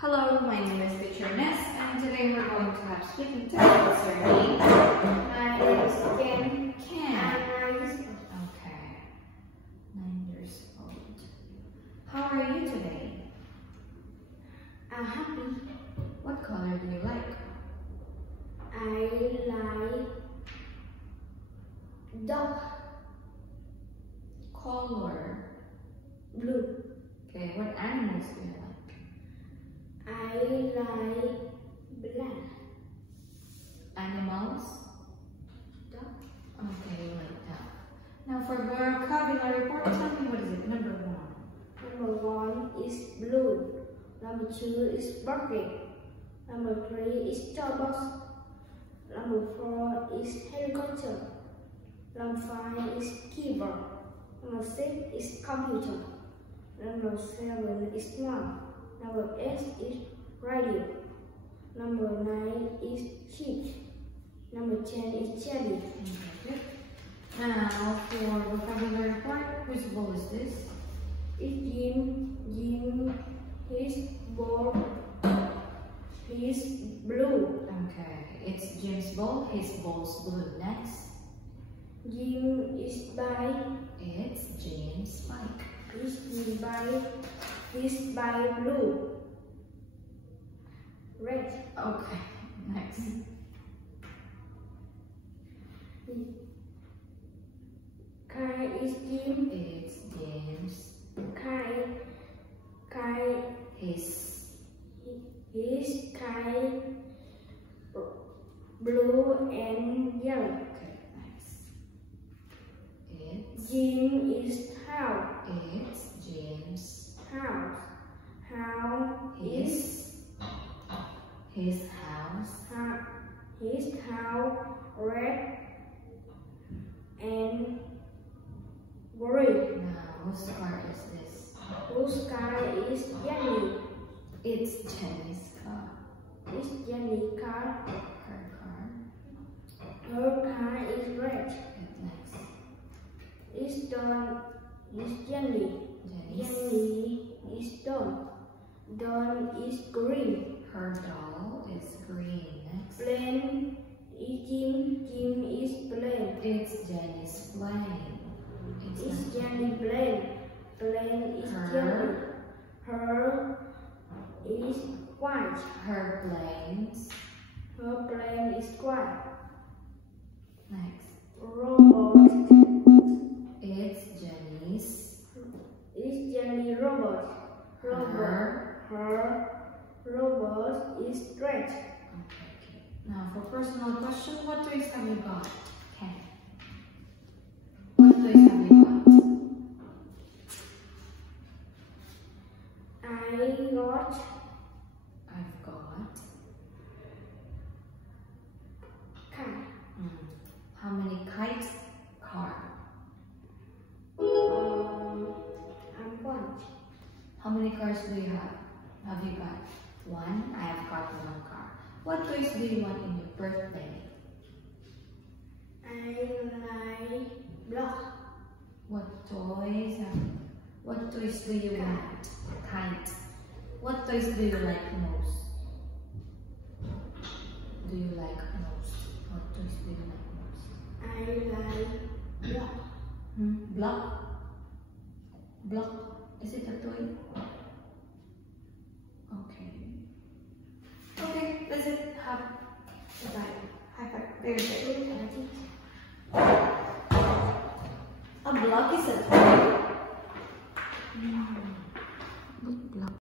Hello, my name is Teacher Ness, and today we're going to have speaking time. What's your name? My name is Ken. Ken. I'm 9 years old. Okay. 9 years old. How are you today? I'm happy. What color do you like? I like dog. Color. Blue. Okay, what animals do you like? I like black. Animals? Dog. Okay, you like that. Now for vocabulary report, tell me what is it? Number 1. Number 1 is blue. Number 2 is bucket. Number 3 is starbucks. Number 4 is helicopter. Number 5 is keyboard. Number 6 is computer. Number 7 is mom. Number 8 is radio. Number 9 is sheep. Number 10 is jelly. Okay. Now for vocabulary report, whose ball is this? It's Jim. His ball is blue. Okay, it's Jim's ball. His ball's blue. Next, Jim is by. it's James' bike. Is by blue. Red. Okay, next. Kai is Jim. It's James. Kai His. is Kai blue and yellow. Okay, next. It's. Jim is house. It's James. House. How is His house. his house red and green. Now, whose car is this? Blue sky is yellow. It's Jenny's car. It's Jenny car. Her car. Her car is red. Okay, next. It's Dawn. It's Jenny. Jenny's. Jenny is Dawn. Dawn is green. Her doll is green. Next. Plane is Jim. Jim is plane. It's Jenny's plane. It's Jenny plane. Plane is Her. Jenny. Her is white. Her planes. Her plane is white. Next. Robot It's Jenny's. is Jenny robot. Her robot is red. Okay. Now for personal question, what toys have you got? Ken. What toys have you got? I've got car. How many kites? Car. I'm one. How many cars do you have? Have you got? 1? I have got 1 car. What toys do you want in your birthday? I like block. What toys do you want? Kite. What toys do you like most? Do you like most? What toys do you like most? I like block. Block? Block? Is it a toy? Okay. Okay, that's it. Have a bye. High five. Very good. A block is a toy.